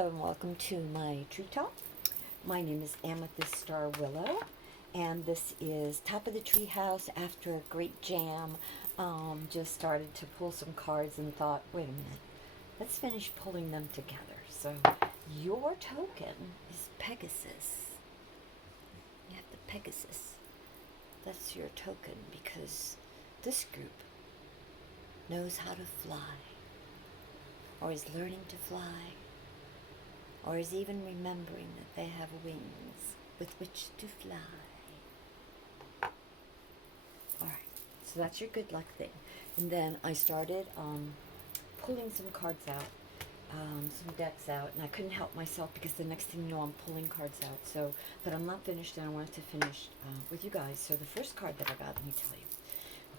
Hello and welcome to my tree talk. My name is Amethyst Star Willow, and this is top of the treehouse after a great jam. Just started to pull some cards and thought, wait a minute, let's finish pulling them together. So your token is Pegasus. You have the Pegasus. That's your token because this group knows how to fly, or is learning to fly, or is even remembering that they have wings with which to fly. Alright, so that's your good luck thing. And then I started pulling some cards out, some decks out, and I couldn't help myself because the next thing you know I'm pulling cards out. So, but I'm not finished, and I wanted to finish with you guys. So the first card that I got, let me tell you.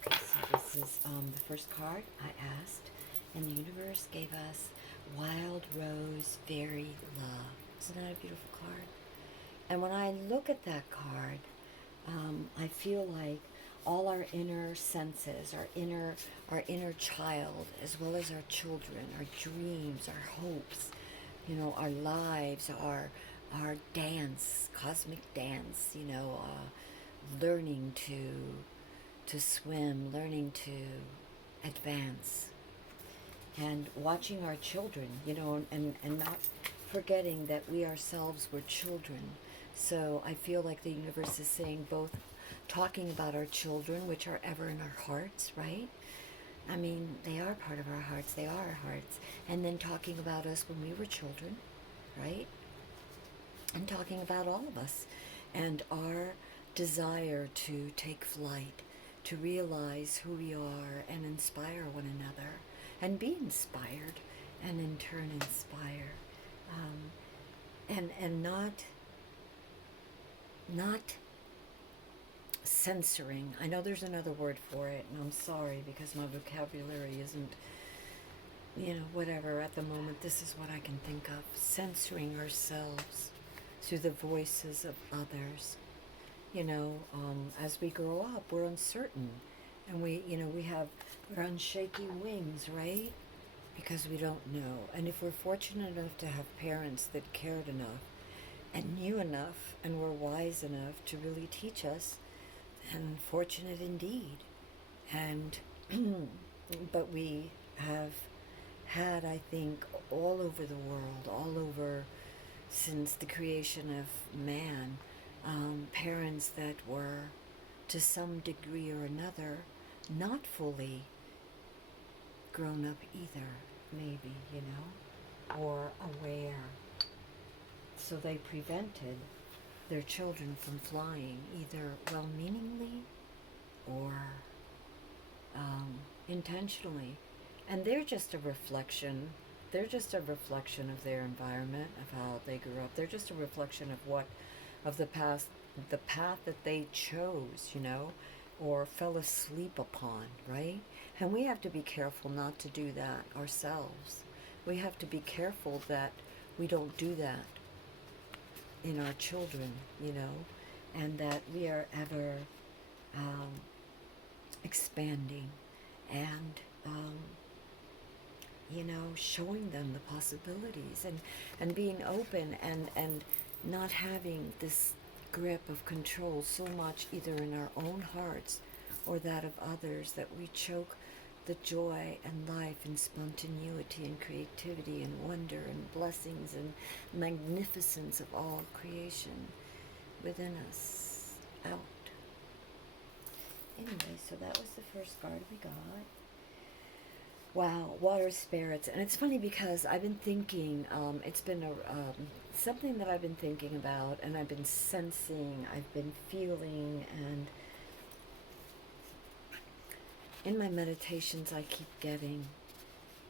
Okay, so this is the first card I asked, and the universe gave us Wild Rose Fairy Love. Isn't that a beautiful card? And when I look at that card, I feel like all our inner senses, our inner child, as well as our children, our dreams, our hopes, you know, our lives, our dance, cosmic dance, you know, learning to swim, learning to advance, and watching our children, you know, and not forgetting that we ourselves were children. So I feel like the universe is saying both talking about our children, which are ever in our hearts, right? I mean, they are part of our hearts, they are our hearts. And then talking about us when we were children, right? And talking about all of us and our desire to take flight, to realize who we are and inspire one another and be inspired and in turn inspire, and not censoring. I know there's another word for it, and I'm sorry because my vocabulary isn't, you know, whatever at the moment. This is what I can think of. Censoring ourselves through the voices of others. You know, as we grow up, we're uncertain, and we're on shaky wings, right? Because we don't know. And if we're fortunate enough to have parents that cared enough and knew enough and were wise enough to really teach us, then fortunate indeed. And but we have had, I think, all over the world, all over since the creation of man, parents that were, to some degree or another, not fully grown up either, maybe, you know, or aware. So they prevented their children from flying, either well-meaningly or intentionally. And they're just a reflection. They're just a reflection of their environment, of how they grew up. They're just a reflection of the past, the path that they chose, you know, or fell asleep upon, right? And we have to be careful not to do that ourselves. We have to be careful that we don't do that in our children, you know, and that we are ever expanding and, you know, showing them the possibilities and being open and not having this grip of control so much either in our own hearts or that of others that we choke the joy and life and spontaneity and creativity and wonder and blessings and magnificence of all creation within us out. Anyway, so that was the first card we got. Wow, water spirits. And it's funny because I've been thinking, it's been something that I've been thinking about, and I've been sensing, I've been feeling, and in my meditations I keep getting,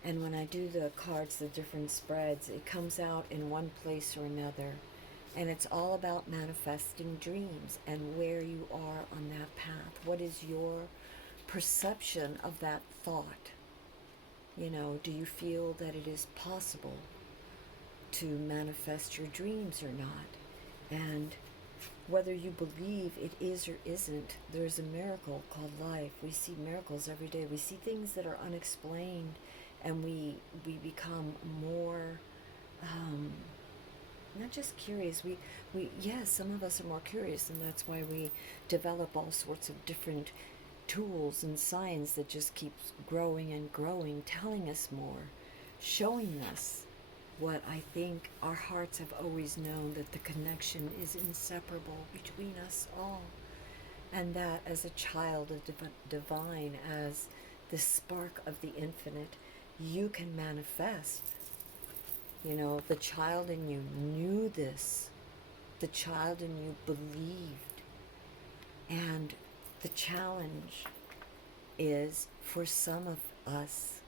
and when I do the cards, the different spreads, it comes out in one place or another, and it's all about manifesting dreams and where you are on that path. What is your perception of that thought? You know, do you feel that it is possible to manifest your dreams or not? And whether you believe it is or isn't, there's a miracle called life. We see miracles every day. We see things that are unexplained, and we become more not just curious. Yes, some of us are more curious, and that's why we develop all sorts of different tools and science that just keeps growing and growing, telling us more, showing us what I think our hearts have always known, that the connection is inseparable between us all. And that as a child of divine, as the spark of the infinite, you can manifest. You know, the child in you knew this. The child in you believed. And the challenge is for some of us,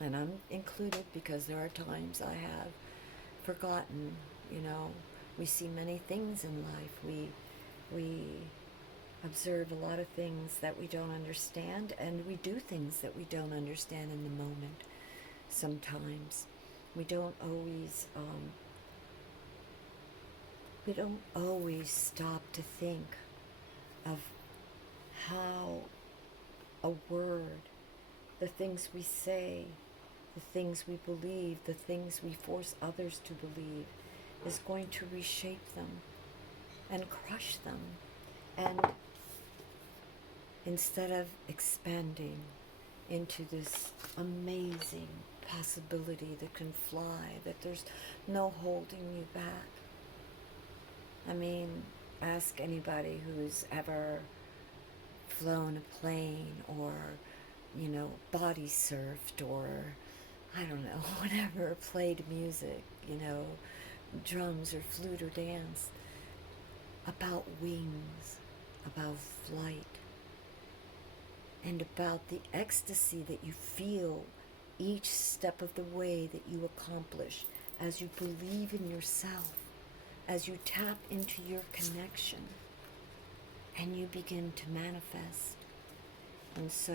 and I'm included because there are times I have forgotten, you know, we see many things in life. We observe a lot of things that we don't understand, and we do things that we don't understand in the moment. Sometimes we don't always stop to think of how a word, the things we say, the things we believe, the things we force others to believe, is going to reshape them and crush them. And instead of expanding into this amazing possibility that can fly, that there's no holding you back. I mean, ask anybody who's ever flown a plane or, you know, body surfed or, I don't know, whatever, played music, you know, drums or flute or dance, about wings, about flight, and about the ecstasy that you feel each step of the way that you accomplish as you believe in yourself, as you tap into your connection and you begin to manifest. And so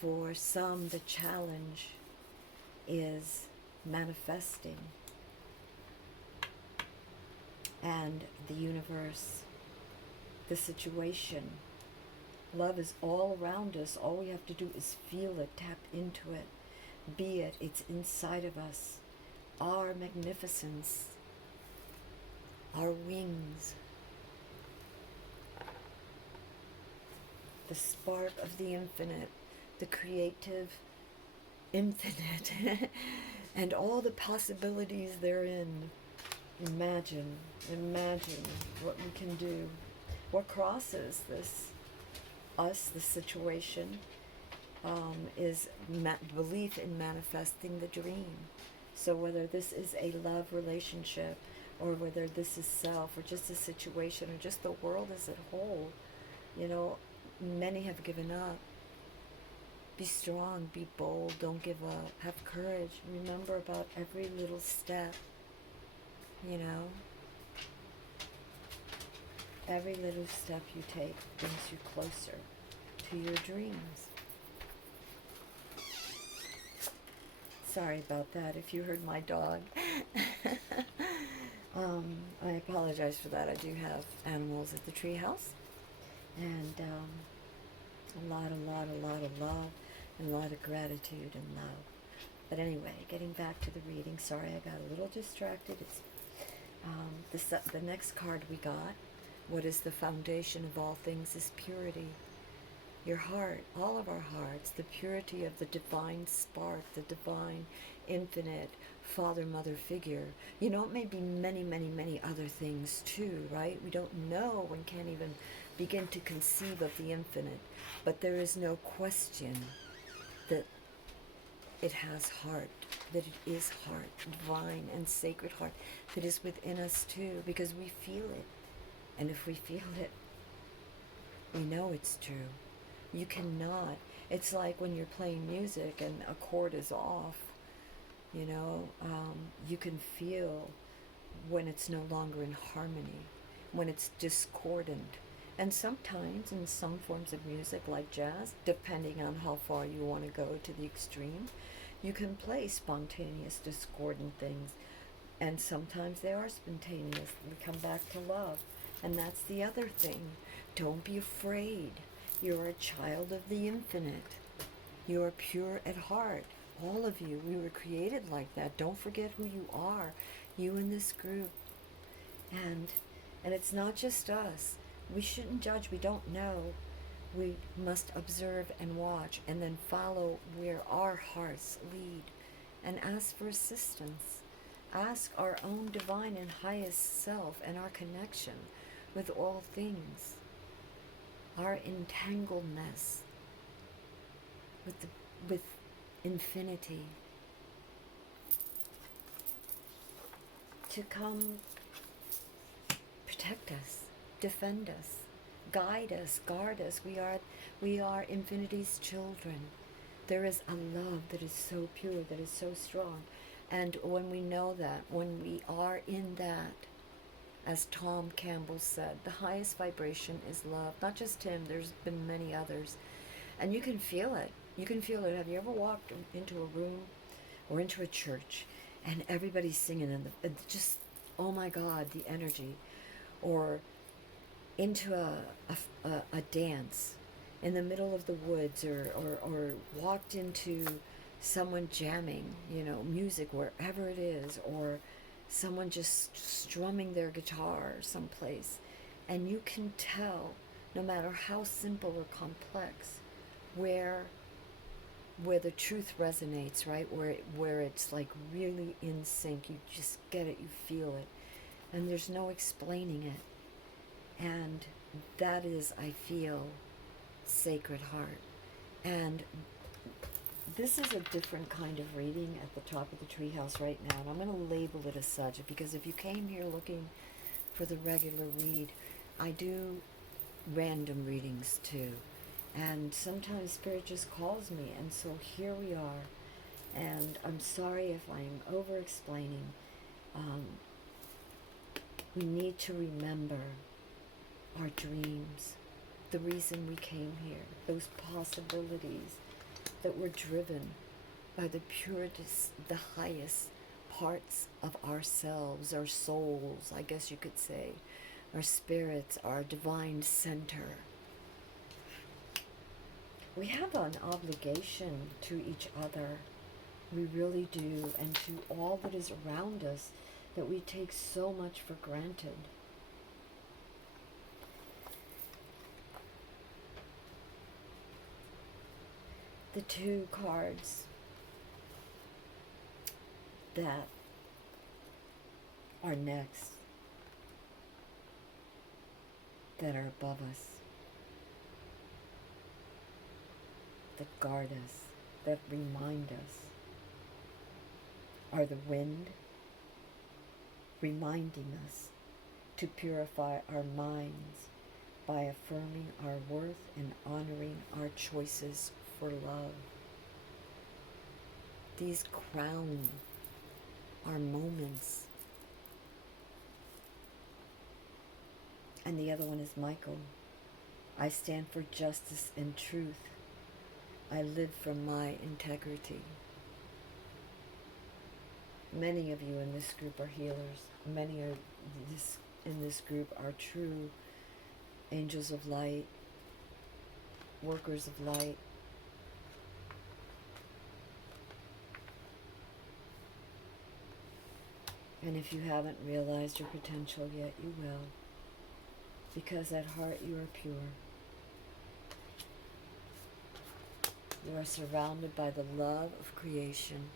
for some, the challenge is manifesting, and the universe, the situation, love is all around us. All we have to do is feel it, tap into it, be it. It's inside of us. Our magnificence, our wings, the spark of the infinite, the creative infinite, and all the possibilities therein. Imagine what we can do. What crosses the situation, is belief in manifesting the dream. So whether this is a love relationship, or whether this is self, or just a situation, or just the world as a whole, you know, many have given up. Be strong, be bold, don't give up, have courage. Remember about every little step, you know. Every little step you take brings you closer to your dreams. Sorry about that if you heard my dog. I apologize for that. I do have animals at the treehouse. And a lot of love, and a lot of gratitude and love. But anyway, getting back to the reading. Sorry, I got a little distracted. It's the next card we got. What is the foundation of all things is purity. Your heart, all of our hearts, the purity of the divine spark, the divine, infinite father, mother figure. You know, it may be many, many, many other things too, right? We don't know. One can't even begin to conceive of the infinite. But there is no question that it has heart, that it is heart, divine and sacred heart, that is within us too, because we feel it. And if we feel it, we know it's true. You cannot. It's like when you're playing music and a chord is off, you know, you can feel when it's no longer in harmony, when it's discordant. And sometimes in some forms of music, like jazz, depending on how far you want to go to the extreme, you can play spontaneous, discordant things. And sometimes they are spontaneous. We come back to love. And that's the other thing. Don't be afraid. You're a child of the infinite. You are pure at heart. All of you. We were created like that. Don't forget who you are. you in this group. And it's not just us. We shouldn't judge. We don't know. We must observe and watch and then follow where our hearts lead and ask for assistance. Ask our own divine and highest self and our connection with all things, our entangledness with infinity, to come protect us, defend us, guide us, guard us. We are infinity's children. There is a love that is so pure, that is so strong. And when we know that, when we are in that, as Tom Campbell said, the highest vibration is love. Not just him, there's been many others. And you can feel it. You can feel it. Have you ever walked into a room or into a church and everybody's singing and just, oh my God, the energy? Or into a dance in the middle of the woods, or walked into someone jamming, music wherever it is, or someone just strumming their guitar someplace, and you can tell, no matter how simple or complex, where the truth resonates, right? Where it's like really in sync. You just get it, you feel it, and there's no explaining it. And that is, I feel, Sacred Heart. And this is a different kind of reading at the top of the Treehouse right now, and I'm going to label it as such, because if you came here looking for the regular read, I do random readings too. And sometimes Spirit just calls me, and so here we are. And I'm sorry if I'm over-explaining. We need to remember our dreams, the reason we came here, those possibilities that were driven by the purest, the highest parts of ourselves, our souls, I guess you could say, our spirits, our divine center. We have an obligation to each other. We really do, and to all that is around us that we take so much for granted. The two cards that are next, that are above us, that guard us, that remind us, are the wind, reminding us to purify our minds by affirming our worth and honoring our choices for love. These crown our moments. And the other one is Michael. I stand for justice and truth. I live for my integrity. Many of you in this group are healers. Many in this group are true angels of light, workers of light. And if you haven't realized your potential yet, you will. Because at heart you are pure. You are surrounded by the love of creation.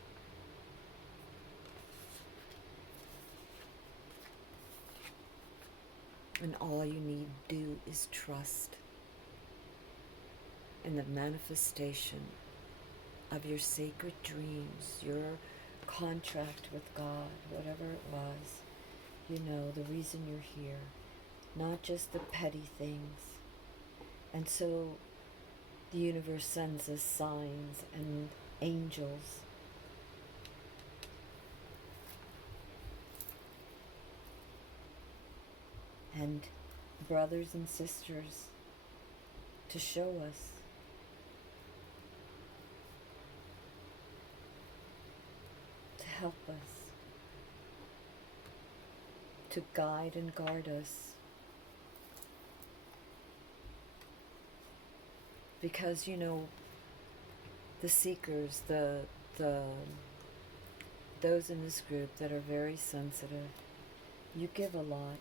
And all you need to do is trust in the manifestation of your sacred dreams, your contract with God, whatever it was, the reason you're here, not just the petty things. And so the universe sends us signs and angels and brothers and sisters to show us to help us, to guide and guard us. Because, the seekers, the those in this group that are very sensitive, you give a lot.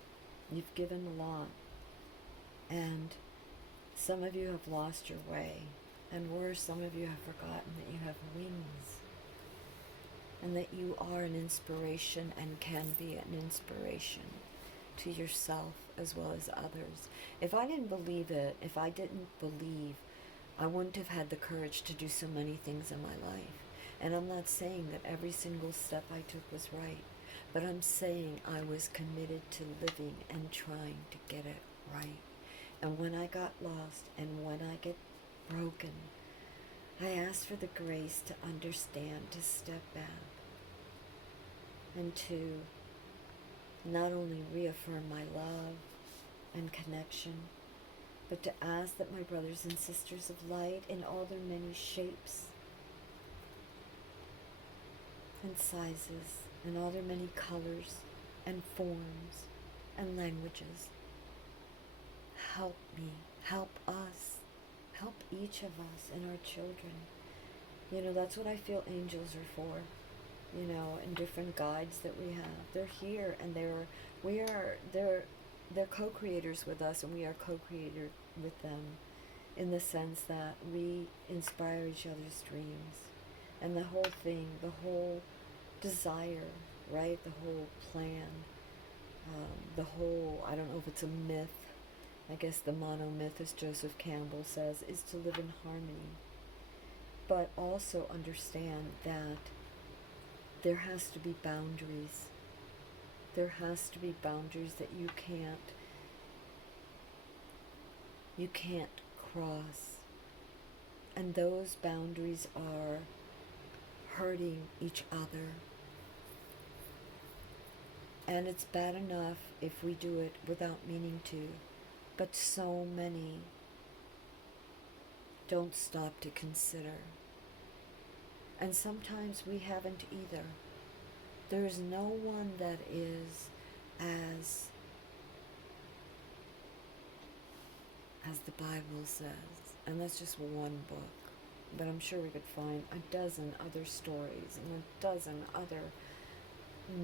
You've given a lot. And some of you have lost your way. And worse, some of you have forgotten that you have wings. And that you are an inspiration and can be an inspiration to yourself as well as others. If I didn't believe it, if I didn't believe, I wouldn't have had the courage to do so many things in my life. And I'm not saying that every single step I took was right, but I'm saying I was committed to living and trying to get it right. And when I got lost and when I get broken, I ask for the grace to understand, to step back, and to not only reaffirm my love and connection, but to ask that my brothers and sisters of light in all their many shapes and sizes and all their many colors and forms and languages help me, help us, help each of us and our children. You know, that's what I feel angels are for, you know, and different guides that we have. They're here and they're co-creators with us, and we are co-creator with them, in the sense that we inspire each other's dreams. And the whole thing, the whole desire, right, the whole plan, the whole, I don't know if it's a myth, I guess the monomyth, as Joseph Campbell says, is to live in harmony. But also understand that there has to be boundaries. There has to be boundaries that you can't cross. And those boundaries are hurting each other. And it's bad enough if we do it without meaning to, but so many don't stop to consider. And sometimes we haven't either. There is no one that is as the Bible says, and that's just one book, but I'm sure we could find a dozen other stories and a dozen other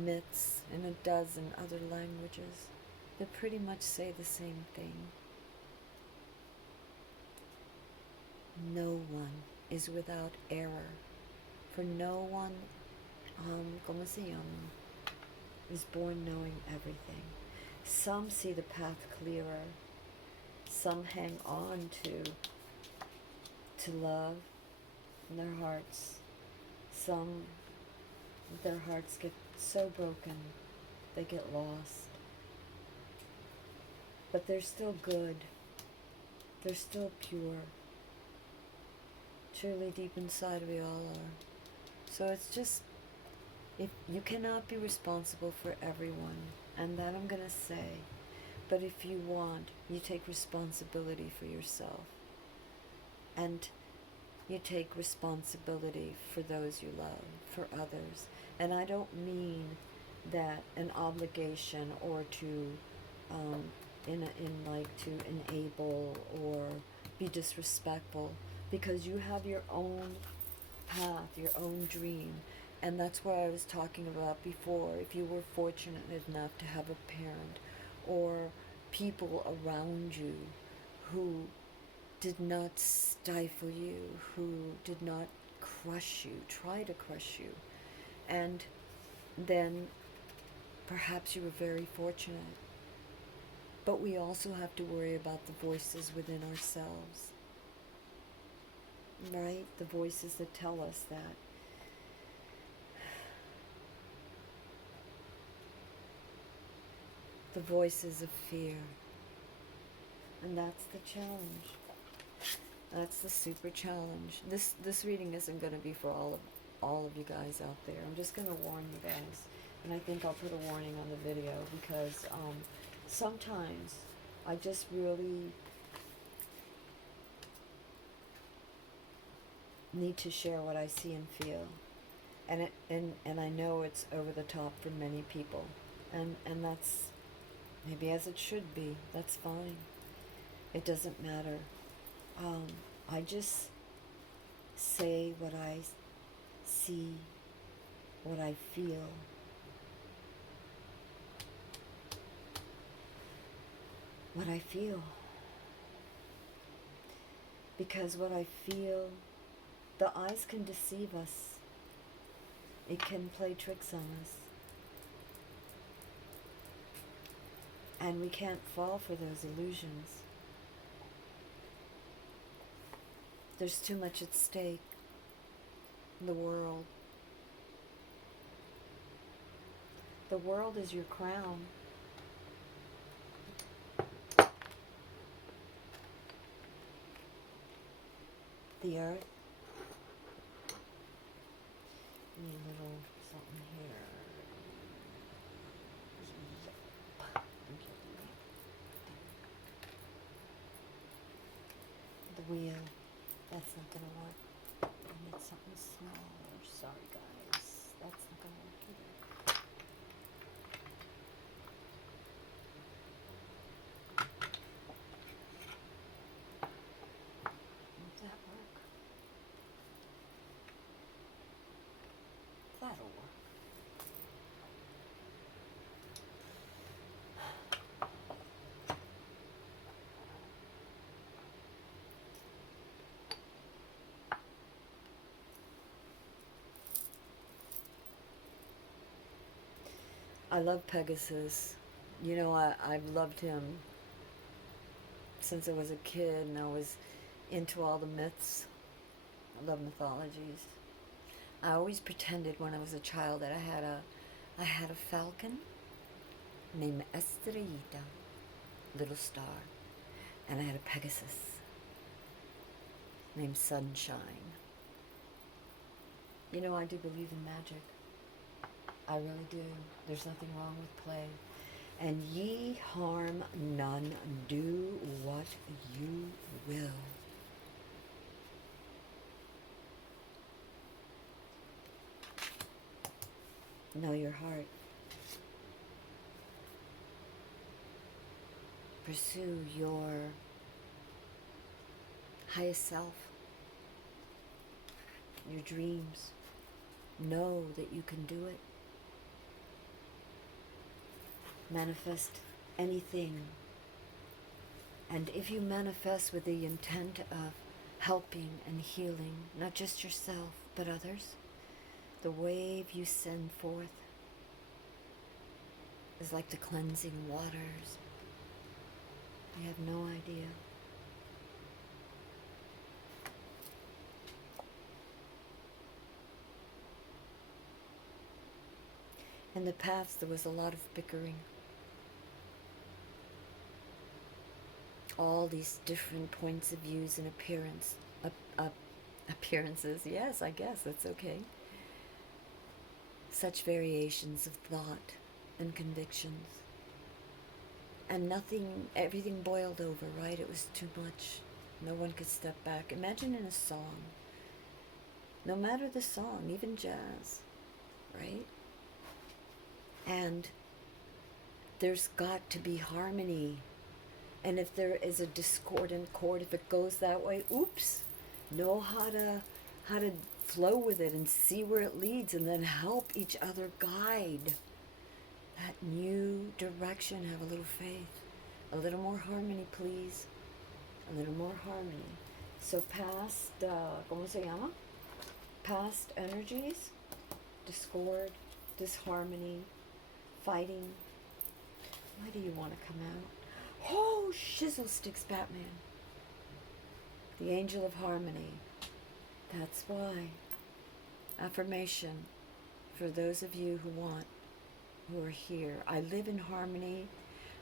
myths and a dozen other languages that pretty much say the same thing. No one is without error, for no one, como se llama, is born knowing everything. Some see the path clearer. Some hang on to love in their hearts. Some, their hearts get so broken, they get lost. But they're still good. They're still pure. Truly deep inside we all are. So it's just, if you cannot be responsible for everyone, and that I'm going to say, but if you want, you take responsibility for yourself. And you take responsibility for those you love, for others. And I don't mean that an obligation or to, to enable or be disrespectful, because you have your own path, your own dream. And that's what I was talking about before. If you were fortunate enough to have a parent or people around you who did not stifle you, who did not crush you, try to crush you, and then perhaps you were very fortunate. But we also have to worry about the voices within ourselves, right? The voices that tell us that. The voices of fear. And that's the challenge. That's the super challenge. This reading isn't going to be for all of you guys out there. I'm just going to warn you guys. And I think I'll put a warning on the video, because sometimes I just really need to share what I see and feel. And I know it's over the top for many people. And that's maybe as it should be. That's fine. It doesn't matter. I just say what I see, what I feel. What I feel. Because what I feel, the eyes can deceive us. It can play tricks on us. And we can't fall for those illusions. There's too much at stake in the world. The world is your crown. The earth. Need a little something here. Yep. The wheel. That's not gonna work. I need something smaller. Sorry guys. That's not gonna work either. Won't that work? That'll work. I love Pegasus. You know, I've loved him since I was a kid, and I was into all the myths. I love mythologies. I always pretended when I was a child that I had a falcon named Estrellita, little star, and I had a Pegasus named Sunshine. You know, I do believe in magic. I really do. There's nothing wrong with play. And ye harm none, do what you will. Know your heart. Pursue your highest self, your dreams. Know that you can do it. Manifest anything. And if you manifest with the intent of helping and healing, not just yourself, but others, the wave you send forth is like the cleansing waters. You have no idea. In the past, there was a lot of bickering. All these different points of views and appearances. Yes, I guess that's okay. Such variations of thought and convictions. And everything boiled over, right? It was too much. No one could step back. Imagine in a song. No matter the song, even jazz, right? And there's got to be harmony. And if there is a discordant chord, if it goes that way, oops, know how to flow with it and see where it leads, and then help each other guide that new direction. Have a little faith. A little more harmony, please. A little more harmony. So past, ¿cómo se llama? Past energies, discord, disharmony, fighting. Why do you want to come out? Oh, shizzle sticks Batman. The angel of harmony. That's why. Affirmation for those of you who are here. I live in harmony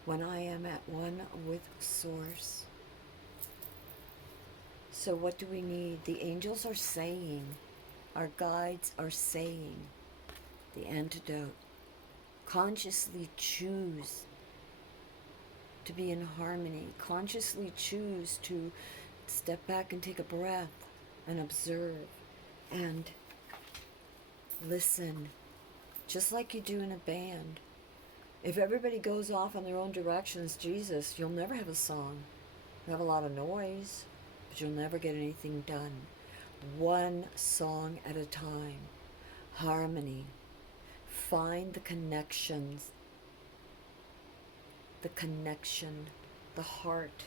when I am at one with Source. So what do we need? The angels are saying, our guides are saying, the antidote. Consciously choose to be in harmony. Consciously choose to step back and take a breath and observe and listen, just like you do in a band. If everybody goes off on their own directions, Jesus, you'll never have a song. You'll have a lot of noise, but you'll never get anything done. One song at a time. Harmony. find the connections, the connection, the heart.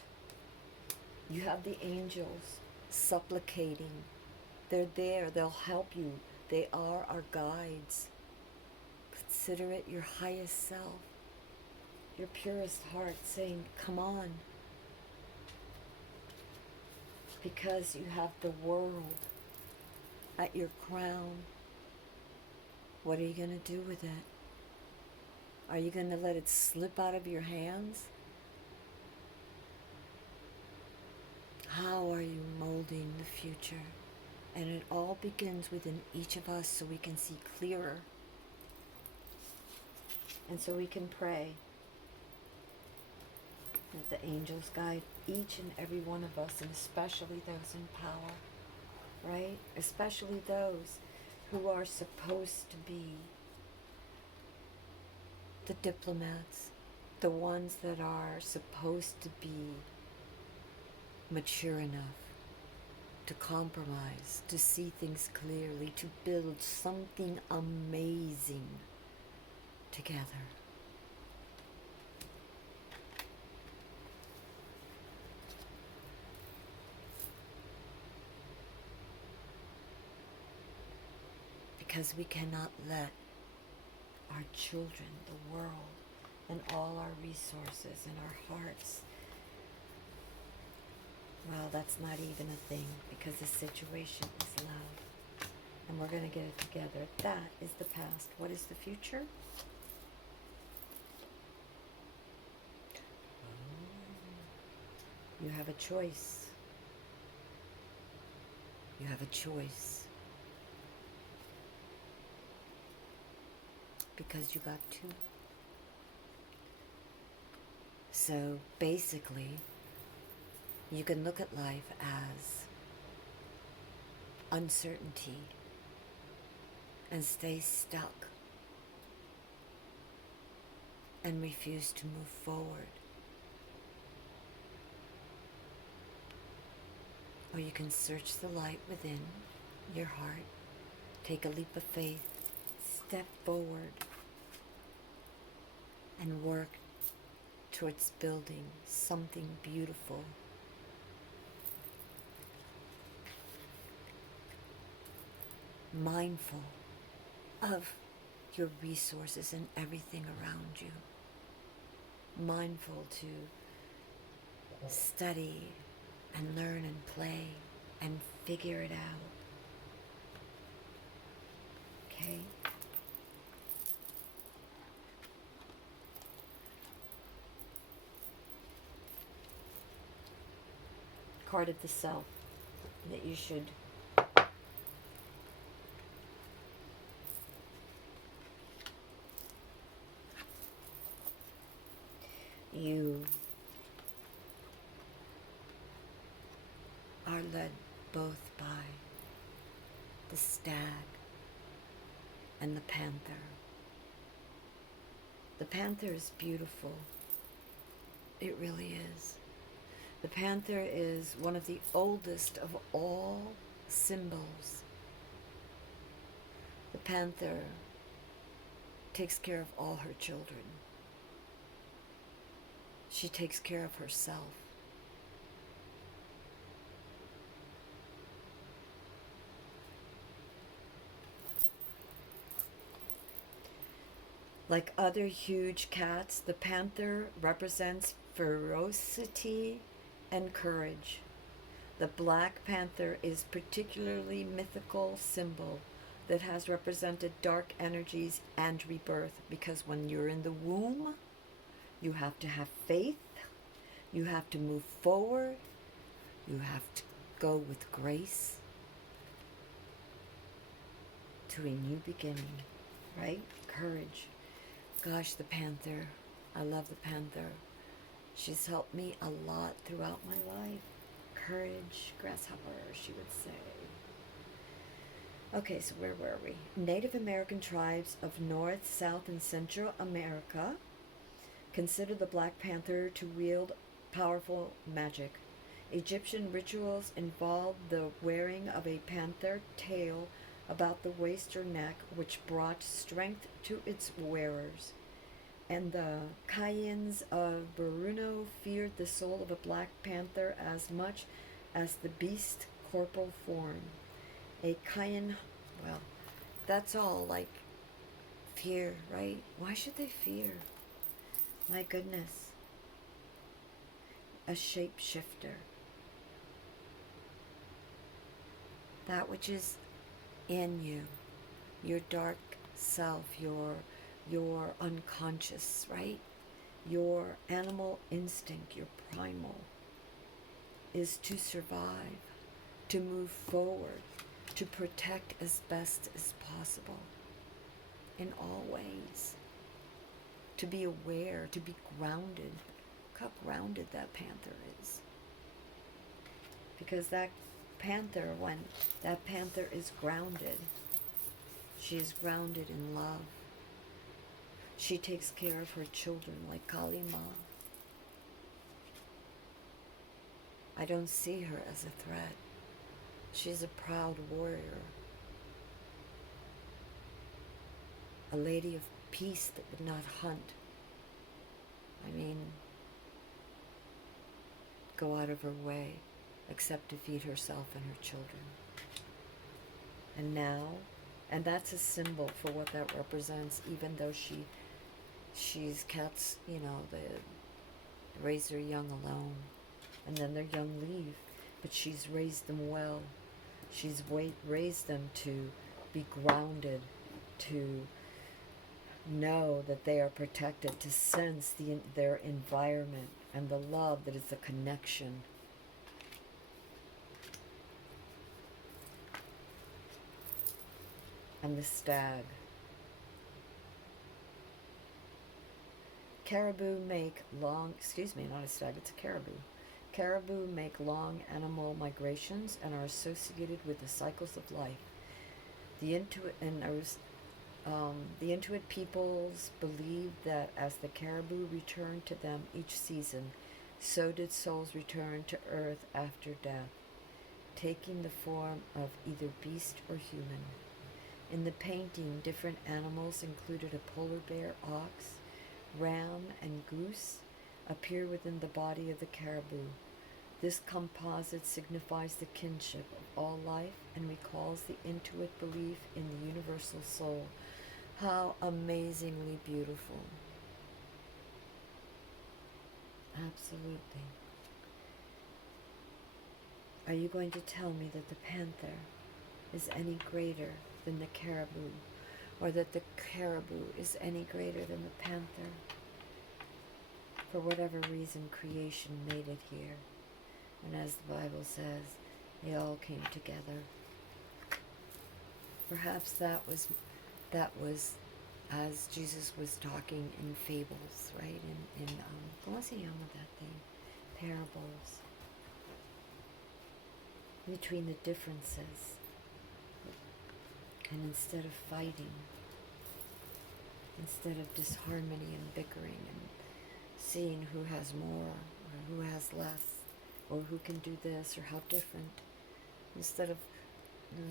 You have the angels supplicating. They're there. They'll help you. They are our guides. Consider it your highest self, your purest heart saying, come on. Because you have the world at your crown. What are you going to do with it? Are you going to let it slip out of your hands? How are you molding the future? And it all begins within each of us so we can see clearer. And so we can pray that the angels guide each and every one of us, and especially those in power, right? Especially those who are supposed to be the diplomats, the ones that are supposed to be mature enough to compromise, to see things clearly, to build something amazing together. Because we cannot let our children, the world, and all our resources and our hearts, well, that's not even a thing, because the situation is loud. And we're going to get it together. That is the past. What is the future? You have a choice. You have a choice. Because you got two. So basically, you can look at life as uncertainty and stay stuck and refuse to move forward. Or you can search the light within your heart, take a leap of faith, step forward, and work towards building something beautiful. Mindful of your resources and everything around you. Mindful to study and learn and play and figure it out. Okay? Card of the self that you should you are led both by the stag and the panther. The panther is beautiful. It really is. The panther is one of the oldest of all symbols. The panther takes care of all her children. She takes care of herself. Like other huge cats, the panther represents ferocity and courage. The black panther is particularly mythical symbol that has represented dark energies and rebirth, because when you're in the womb, you have to have faith, you have to move forward, you have to go with grace to a new beginning, right? Courage. Gosh, the panther. I love the panther. She's helped me a lot throughout my life. Courage, grasshopper, she would say. Okay, so where were we? Native American tribes of North, South, and Central America consider the Black Panther to wield powerful magic. Egyptian rituals involved the wearing of a panther tail about the waist or neck, which brought strength to its wearers. And the Cayennes of Bruno feared the soul of a black panther as much as the beast's corporal form. A Cayenne, well, that's all like fear, right? Why should they fear? My goodness. A shapeshifter. That which is in you, your dark self, your unconscious, right? Your animal instinct, your primal, is to survive, to move forward, to protect as best as possible in all ways, to be aware, to be grounded. Look how grounded that panther is. Because that panther, when that panther is grounded, she is grounded in love. She takes care of her children like Kali Ma. I don't see her as a threat. She's a proud warrior. A lady of peace that would not hunt. I mean, go out of her way except to feed herself and her children. And now, and that's a symbol for what that represents, even though she's cats, you know, they raise their young alone, and then their young leave, but she's raised them well. She's raised them to be grounded, to know that they are protected, to sense their environment and the love that is a connection. And the stag. Caribou make long, not a stag, it's a caribou. Caribou make long animal migrations and are associated with the cycles of life. The Inuit peoples believed that as the caribou returned to them each season, so did souls return to earth after death, taking the form of either beast or human. In the painting, different animals included a polar bear, ox, ram, and goose appear within the body of the caribou. This composite signifies the kinship of all life and recalls the Inuit belief in the universal soul. How amazingly beautiful. Absolutely. Are you going to tell me that the panther is any greater than the caribou, or that the caribou is any greater than the panther? For whatever reason, creation made it here. And as the Bible says, they all came together. Perhaps that was as Jesus was talking in fables, right? ¿Cómo se llama that thing? Parables. Between the differences. And instead of fighting, instead of disharmony and bickering and seeing who has more or who has less, or who can do this or how different, instead of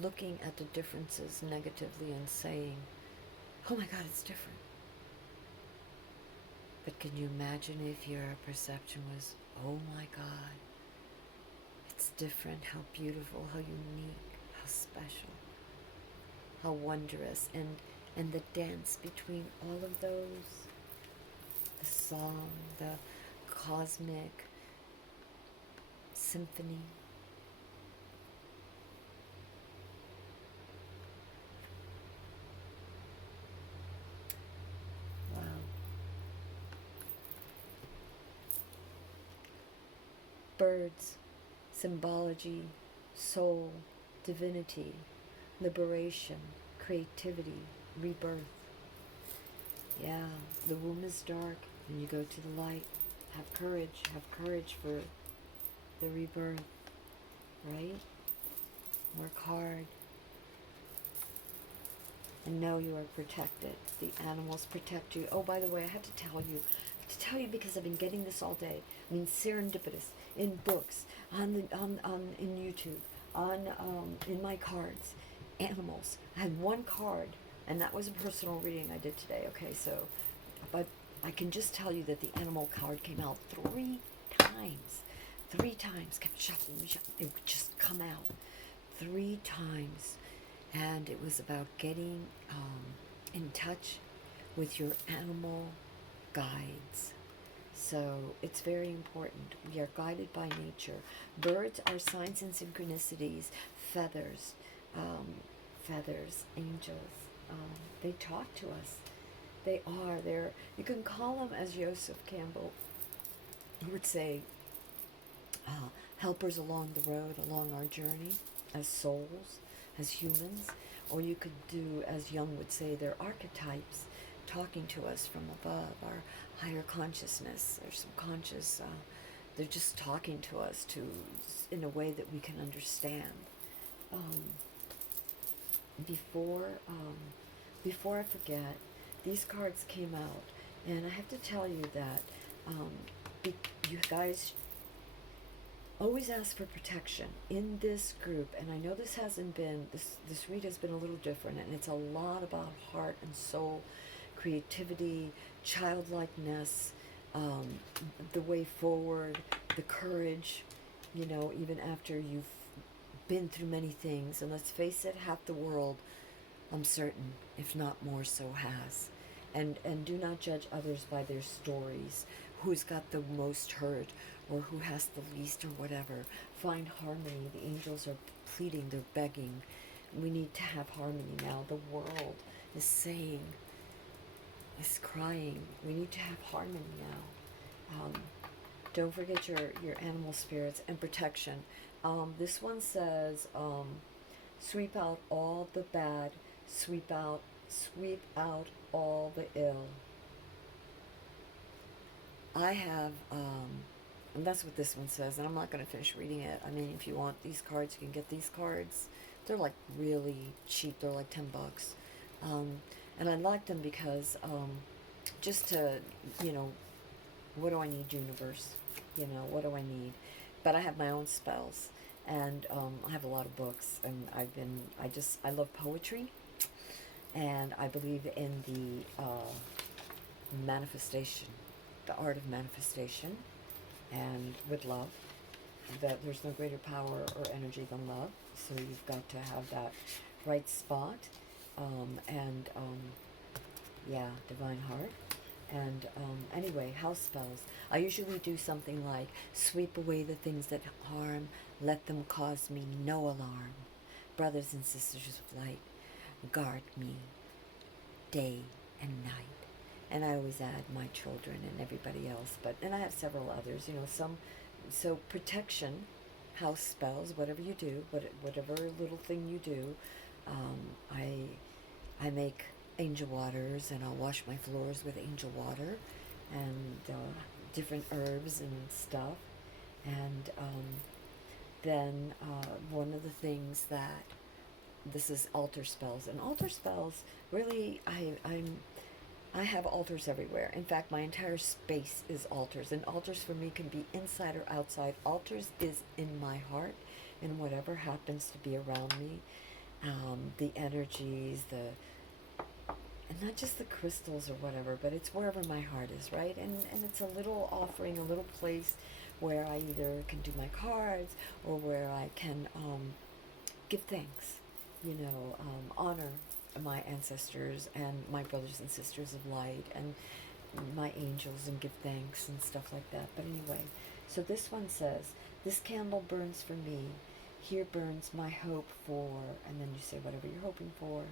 looking at the differences negatively and saying, oh my God, it's different. But can you imagine if your perception was, oh my God, it's different, how beautiful, how unique, how special, how wondrous, and the dance between all of those, the song, the cosmic symphony. Wow. Birds, symbology, soul, divinity, liberation, creativity, rebirth. Yeah, the womb is dark and you go to the light. Have courage for the rebirth, right? Work hard. And know you are protected. The animals protect you. Oh, by the way, I have to tell you because I've been getting this all day. I mean, serendipitous, in books, in YouTube, in my cards. animals. I had one card, and that was a personal reading I did today. Okay, so, but I can just tell you that the animal card came out 3 times. 3 times, kept shuffling, it would just come out 3 times. And it was about getting in touch with your animal guides. So it's very important. We are guided by nature. Birds are signs and synchronicities. Feathers, feathers, angels. They talk to us. They are there. You can call them, as Joseph Campbell would say, helpers along the road, along our journey, as souls, as humans. Or you could do, as Jung would say, they're archetypes talking to us from above, our higher consciousness, our subconscious. They're just talking to us in a way that we can understand. Before I forget, these cards came out, and I have to tell you that you guys always ask for protection in this group. And I know this hasn't been, this read has been a little different, and it's a lot about heart and soul, creativity, childlikeness, the way forward, the courage, even after you've been through many things. And let's face it, half the world, I'm certain, if not more so, has. And do not judge others by their stories, who's got the most hurt or who has the least or whatever. Find harmony. The angels are pleading, they're begging. We need to have harmony now. The world is saying, is crying. We need to have harmony now. Don't forget your animal spirits and protection. This one says, sweep out all the bad, sweep out all the ill. I have, and that's what this one says, and I'm not going to finish reading it. I mean, if you want these cards, you can get these cards. They're like really cheap. They're like $10. And I like them because, just to, what do I need, universe? What do I need? But I have my own spells, and I have a lot of books, and I love poetry, and I believe in the manifestation, the art of manifestation, and with love, that there's no greater power or energy than love. So you've got to have that right spot, divine heart. And anyway, house spells. I usually do something like, sweep away the things that harm, let them cause me no alarm. Brothers and sisters of light, guard me day and night. And I always add my children and everybody else, and I have several others, so protection, house spells, whatever you do, whatever little thing you do. I make angel waters, and I'll wash my floors with angel water, and different herbs and stuff. And then one of the things that, this is altar spells, and altar spells, really, I have altars everywhere. In fact, my entire space is altars, and altars for me can be inside or outside. Altars is in my heart, and whatever happens to be around me, the energies, and not just the crystals or whatever, but it's wherever my heart is, right? And it's a little offering, a little place where I either can do my cards, or where I can give thanks, honor my ancestors and my brothers and sisters of light and my angels, and give thanks and stuff like that. But anyway, so this one says, this candle burns for me. Here burns my hope for, and then you say whatever you're hoping for.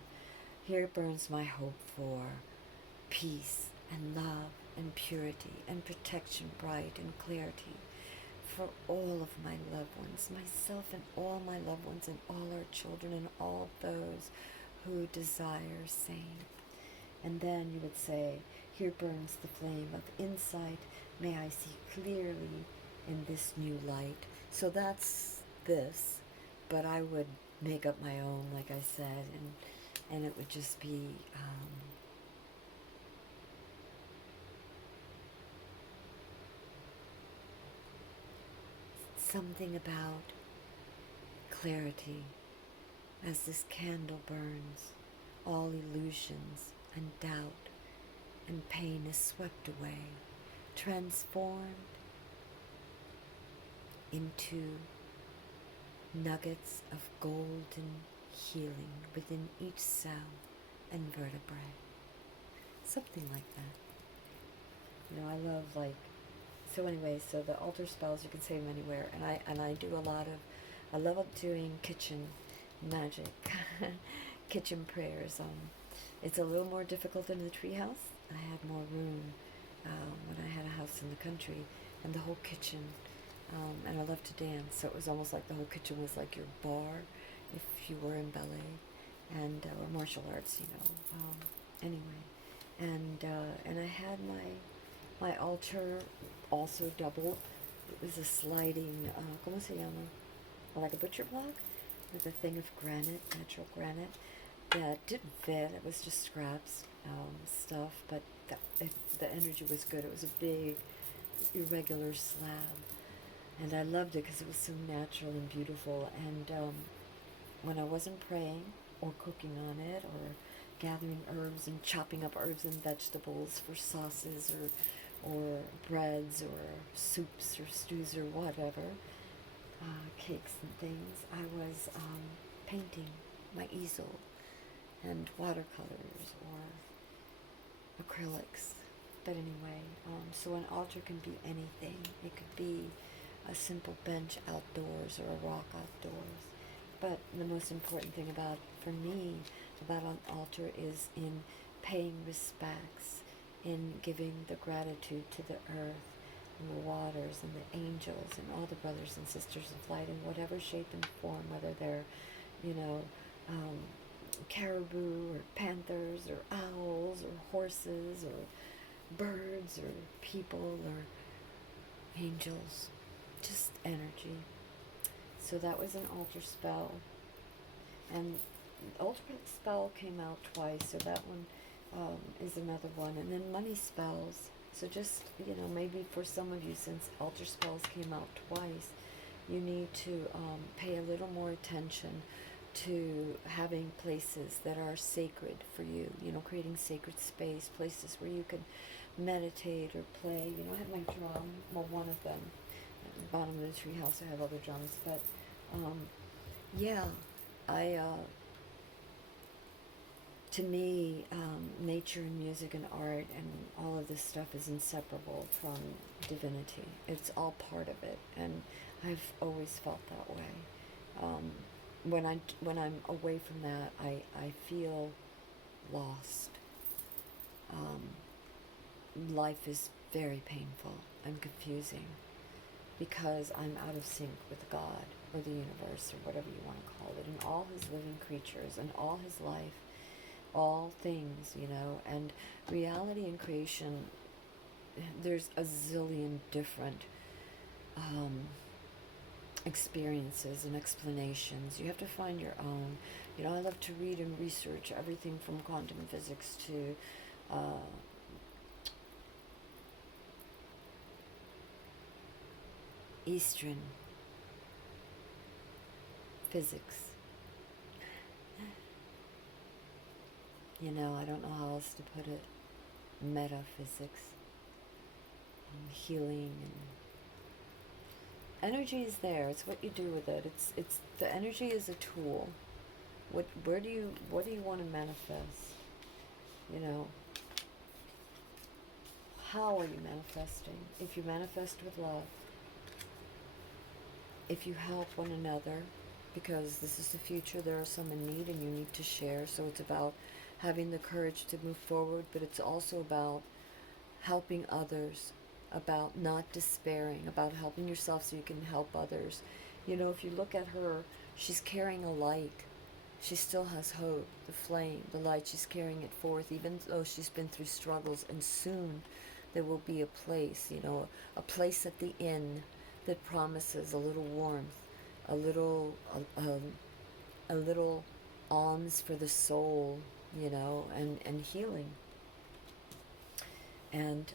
Here burns my hope for peace and love and purity and protection, bright and clarity for all of my loved ones, myself and all my loved ones, and all our children, and all those who desire same. And then you would say, here burns the flame of insight. May I see clearly in this new light. So that's this, but I would make up my own, like I said, and it would just be something about clarity, as this candle burns, all illusions and doubt and pain is swept away, transformed into nuggets of golden healing within each cell and vertebrae. Something like that. I love, like, so anyway, so the altar spells, you can say them anywhere, and I do a lot of, I love doing kitchen magic, kitchen prayers. It's a little more difficult in the treehouse. I had more room when I had a house in the country, and the whole kitchen, and I love to dance, so it was almost like the whole kitchen was like your bar if you were in ballet and or martial arts, anyway, and I had my altar also doubled. It was a sliding, ¿cómo se llama? Like a butcher block with a thing of granite, natural granite, that didn't fit. It was just scraps, stuff, but the energy was good. It was a big, irregular slab, and I loved it because it was so natural and beautiful. And when I wasn't praying or cooking on it or gathering herbs and chopping up herbs and vegetables for sauces or breads or soups or stews or whatever, cakes and things, I was painting my easel and watercolors or acrylics. But anyway, so an altar can be anything. It could be a simple bench outdoors or a rock outdoors. But the most important thing for me, about an altar is in paying respects, in giving the gratitude to the earth and the waters and the angels and all the brothers and sisters of light in whatever shape and form, whether they're, caribou or panthers or owls or horses or birds or people or angels, just energy. So that was an altar spell. And the altar spell came out twice, so that one is another one. And then money spells. So just, maybe for some of you, since altar spells came out twice, you need to pay a little more attention to having places that are sacred for you, creating sacred space, places where you can meditate or play. I have my drum, well, one of them, at the bottom of the treehouse. I have other drums, but to me, nature and music and art and all of this stuff is inseparable from divinity. It's all part of it, and I've always felt that way. When I'm away from that, I feel lost. Life is very painful and confusing because I'm out of sync with God or the universe or whatever you want to call it, and all his living creatures and all his life, all things, and reality and creation. There's a zillion different experiences and explanations. You have to find your own. I love to read and research everything from quantum physics to Eastern physics. I don't know how else to put it. Metaphysics, healing, and energy is there. It's what you do with it. It's the energy is a tool. What do you want to manifest? How are you manifesting? If you manifest with love, if you help one another, because this is the future, there are some in need and you need to share. So it's about having the courage to move forward, but it's also about helping others, about not despairing, about helping yourself so you can help others. If you look at her, she's carrying a light. She still has hope, the flame, the light. She's carrying it forth, even though she's been through struggles. And soon there will be a place, a place at the inn that promises a little warmth, a little alms for the soul, and healing. And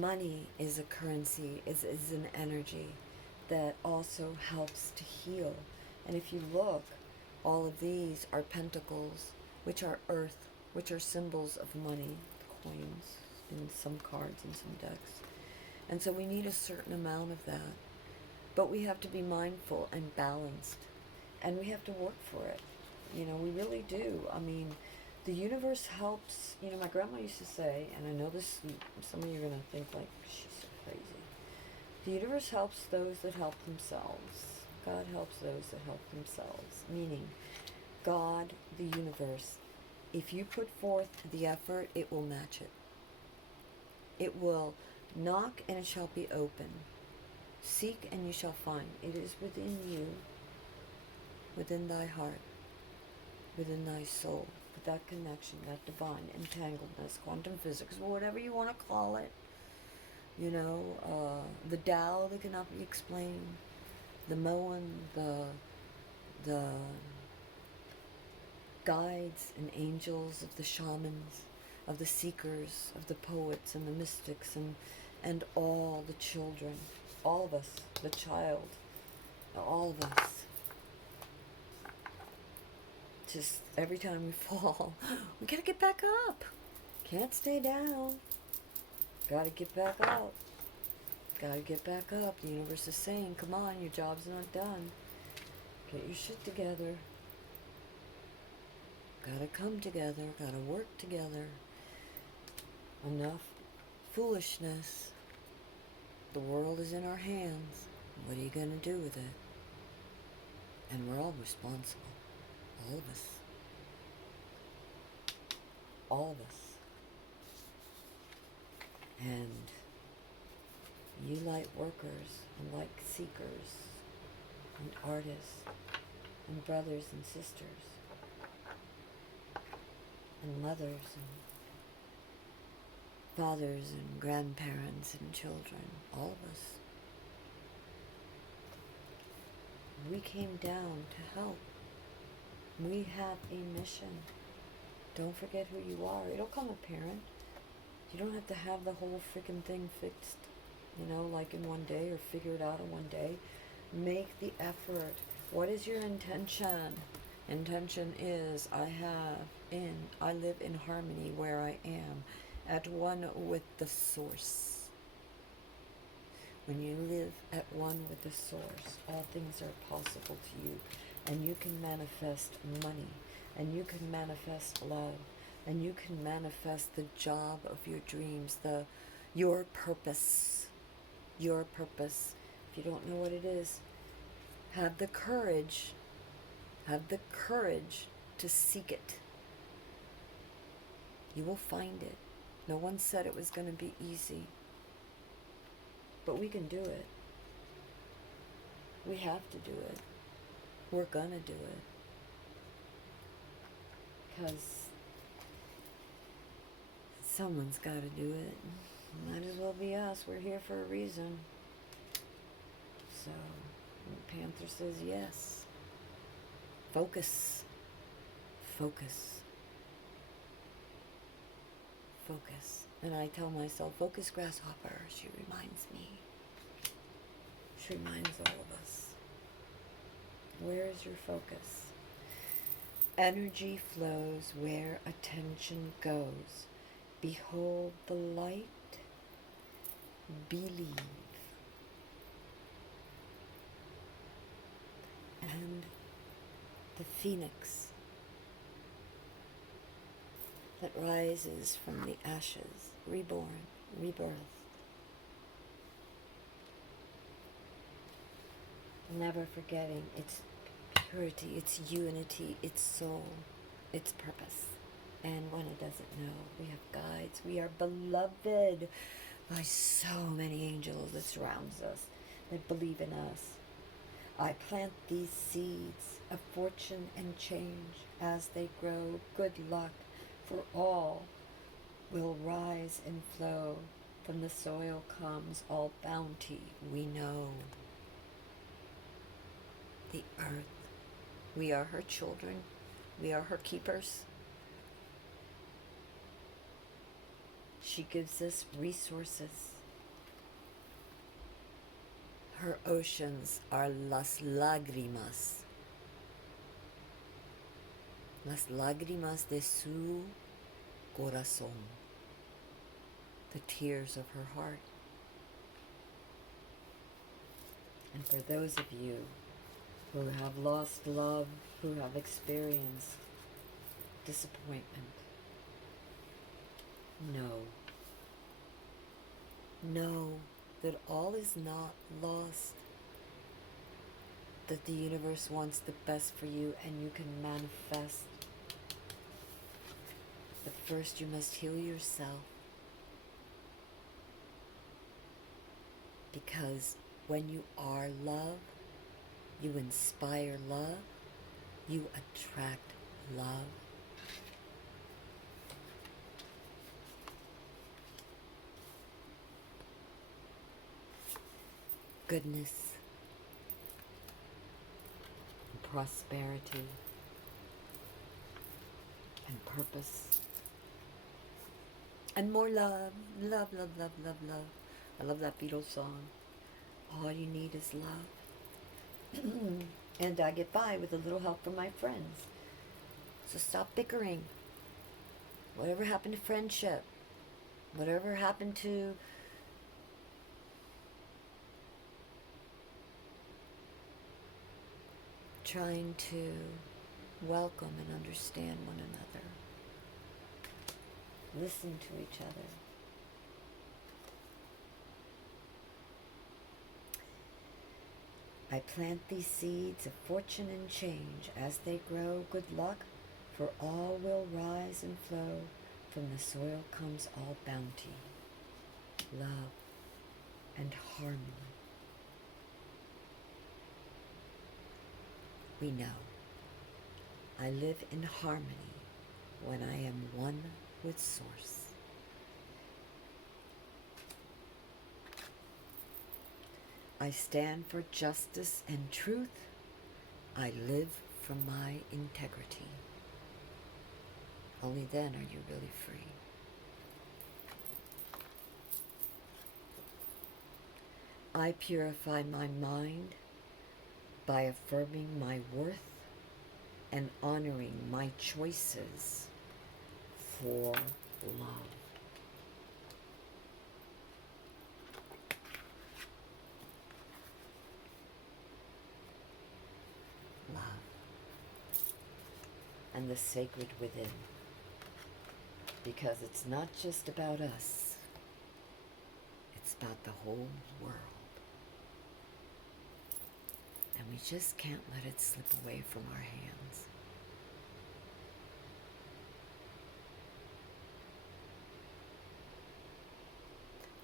money is a currency, is an energy that also helps to heal. And if you look, all of these are pentacles, which are earth, which are symbols of money, coins, in some cards and some decks. And so we need a certain amount of that. But we have to be mindful and balanced. And we have to work for it. We really do. I mean, the universe helps. My grandma used to say, and I know this, some of you are going to think like, she's so crazy. The universe helps those that help themselves. God helps those that help themselves. Meaning, God, the universe, if you put forth the effort, it will match it. It will knock and it shall be open. Seek and you shall find. It is within you, within thy heart, within thy soul, with that connection, that divine entangledness, quantum physics, whatever you want to call it. The Tao that cannot be explained, the Moan, the guides and angels of the shamans, of the seekers, of the poets and the mystics, and all the children, all of us, the child, all of us. Just every time we fall, we gotta get back up. Can't stay down. Gotta get back up. Gotta get back up. The universe is saying, come on, your job's not done. Get your shit together. Gotta come together. Gotta work together. Enough foolishness. The world is in our hands. What are you gonna do with it? And we're all responsible. All of us. All of us. And you light workers and light seekers and artists and brothers and sisters and mothers and fathers and grandparents and children, all of us. We came down to help. We have a mission. Don't forget who you are. It'll come apparent. You don't have to have the whole freaking thing fixed, like in one day, or figure it out in one day. Make the effort. What is your intention? Intention is, I live in harmony where I am, at one with the source. When you live at one with the source, all things are possible to you. And you can manifest money, and you can manifest love, and you can manifest the job of your dreams, your purpose. Your purpose. If you don't know what it is, have the courage to seek it. You will find it. No one said it was going to be easy, but we can do it. We have to do it. We're gonna do it. Because someone's gotta do it. Might as well be us. We're here for a reason. So, Panther says yes. Focus. Focus. Focus. And I tell myself, focus, grasshopper. She reminds me. She reminds all of us. Where is your focus? Energy flows where attention goes. Behold the light. Believe. And the phoenix that rises from the ashes, reborn, rebirth. Never forgetting its purity, its unity, its soul, its purpose. And when it doesn't know, we have guides. We are beloved by so many angels that surrounds us, that believe in us. I plant these seeds of fortune and change as they grow. Good luck for all will rise and flow. From the soil comes all bounty we know. The earth, we are her children. We are her keepers. She gives us resources. Her oceans are las lágrimas las lágrimas de su corazón, the tears of her heart. And for those of you who have lost love, who have experienced disappointment, know that all is not lost, that the universe wants the best for you and you can manifest. But first you must heal yourself, because when you are love, you inspire love, you attract love. Goodness and prosperity and purpose and more love. Love, love, love, love, love. I love that Beatles song. All you need is love. And I get by with a little help from my friends. So stop bickering. Whatever happened to friendship? Whatever happened to trying to welcome and understand one another? Listen to each other. I plant these seeds of fortune and change. As they grow, good luck, for all will rise and flow. From the soil comes all bounty, love, and harmony. We know I live in harmony when I am one with Source. I stand for justice and truth. I live from my integrity. Only then are you really free. I purify my mind by affirming my worth and honoring my choices for love. Love. And the sacred within. Because it's not just about us. It's about the whole world. And we just can't let it slip away from our hands.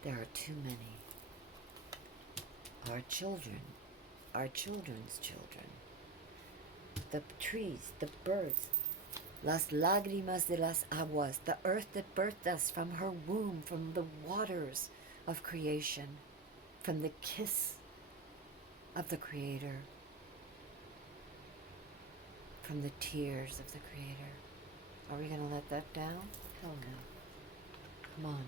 There are too many. Our children, our children's children, the trees, the birds, las lágrimas de las aguas, the earth that birthed us from her womb, from the waters of creation, from the kiss of the Creator, from the tears of the Creator. Are we going to let that down? Hell no. Come on.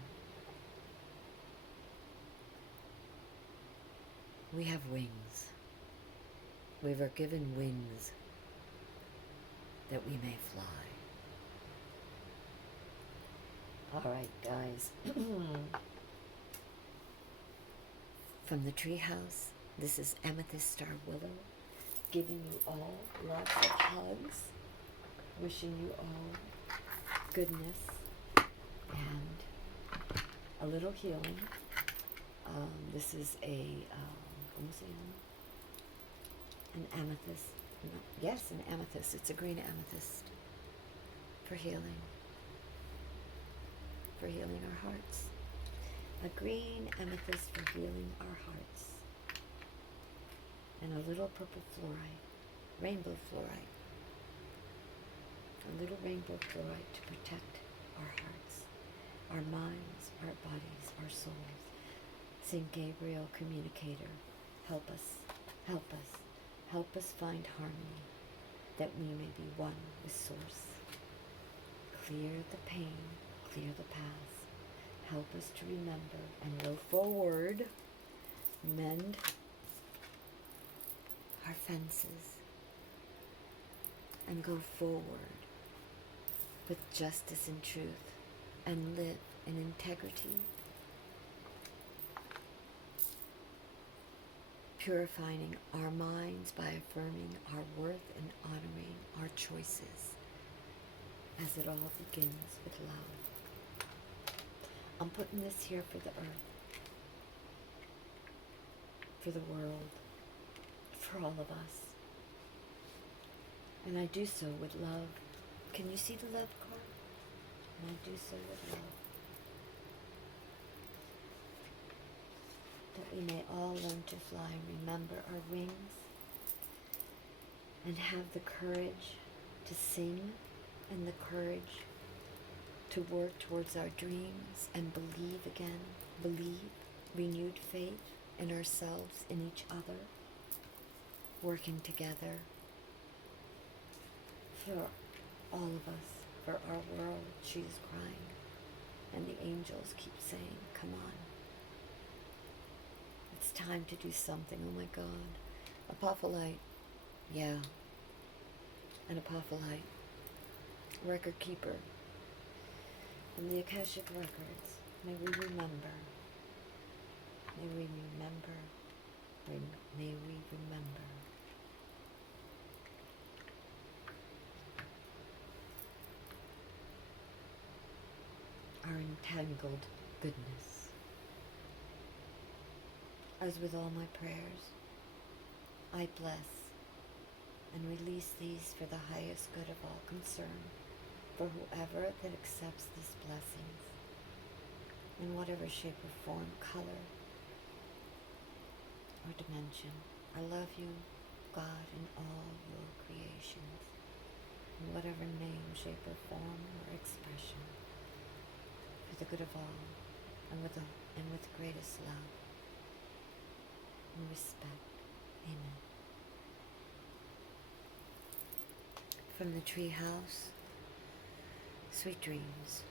We have wings. We were given wings that we may fly. All right, guys. From the Treehouse, this is Amethyst Star Willow, giving you all lots of hugs, wishing you all goodness and a little healing. This is an amethyst. No, yes, an amethyst. It's a green amethyst for healing. For healing our hearts. A green amethyst for healing our hearts. And a little purple fluorite, rainbow fluorite. A little rainbow fluorite to protect our hearts, our minds, our bodies, our souls. Saint Gabriel, communicator, help us, help us, help us find harmony, that we may be one with Source. Clear the pain, clear the past. Help us to remember and go forward. Mend our fences and go forward with justice and truth, and live in integrity, purifying our minds by affirming our worth and honoring our choices, as it all begins with love. I'm putting this here for the earth, for the world, for all of us. And I do so with love. Can you see the love card? And I do so with love. That we may all learn to fly and remember our wings, and have the courage to sing, and the courage to work towards our dreams, and believe again, believe, renewed faith in ourselves, in each other, working together for all of us, for our world. She is crying, and the angels keep saying, come on. It's time to do something. Oh my God. Apophyllite. Yeah. An apophyllite. Record keeper. And the Akashic Records. May we remember. May we remember. May we remember. Our entangled goodness. As with all my prayers, I bless and release these for the highest good of all concerned, for whoever that accepts these blessings, in whatever shape or form, color, or dimension. I love you, God, in all your creations, in whatever name, shape, or form, or expression, for the good of all, and with greatest love and respect. Amen. From the Treehouse, sweet dreams.